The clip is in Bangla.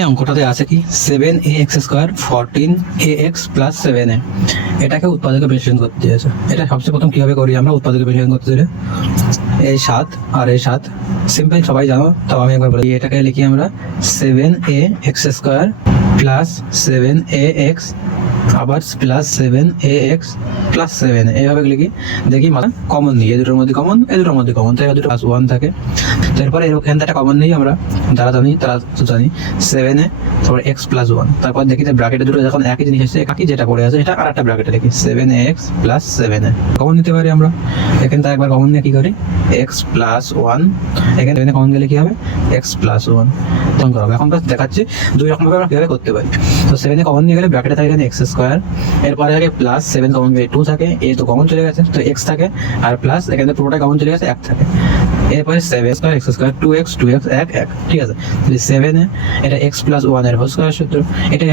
এই অঙ্কটাতে আছে কি 7ax² 14ax + 7a, এটাকে উৎপাদকে বিশ্লেষণ করতে দিয়েছে। এটা সবচেয়ে প্রথম কিভাবে করি আমরা উৎপাদকে বিশ্লেষণ করতে দিলে, এই 7 আর এই 7 সিম্পল সবাই জানো, তাও আমি একবার বলি। এটাকে লিখি আমরা 7ax² + 7ax আবার প্লাস 7ax + 7, এইভাবে লিখি। দেখি কমন নিই, এ দুটোর মধ্যে কমন, এ দুটোর মধ্যে কমন, তাই দুটো +1 থাকে। তারপরে এখান থেকে কমন নিই আমরা, যারা জানি তারা তো জানি 7a তারপর x + 1। তারপর দেখি যে ব্র্যাকেটে দুটো যখন একই জিনিস আসছে, একই যেটা পড়ে আছে এটা আর একটা ব্র্যাকেটে লিখি 7ax + 7a। কমন নিতে পারি আমরা, এখান থেকে একবার কমন নিয়ে কি করি x + 1, এখানে কমন গেলে কি হবে x + 1। তখন করবো এখন দেখাচ্ছি দুই রকম ভাবে আমরা কিভাবে করতে পারি। তো 7 এ কমন নিয়ে গেলে ব্র্যাকেটে থাকে এখানে x², এরপরে থাকে +7 কমন গেলে 2 থাকে, a তো কমন চলে গেছে তো x থাকে, আর প্লাস এখানে পুরোটা কমন চলে গেছে 1 থাকে। এরপরে 7² x² 2x 1 1, ঠিক আছে। 7 এ এটা x + 1 এর হোল স্কয়ার সূত্র, এটা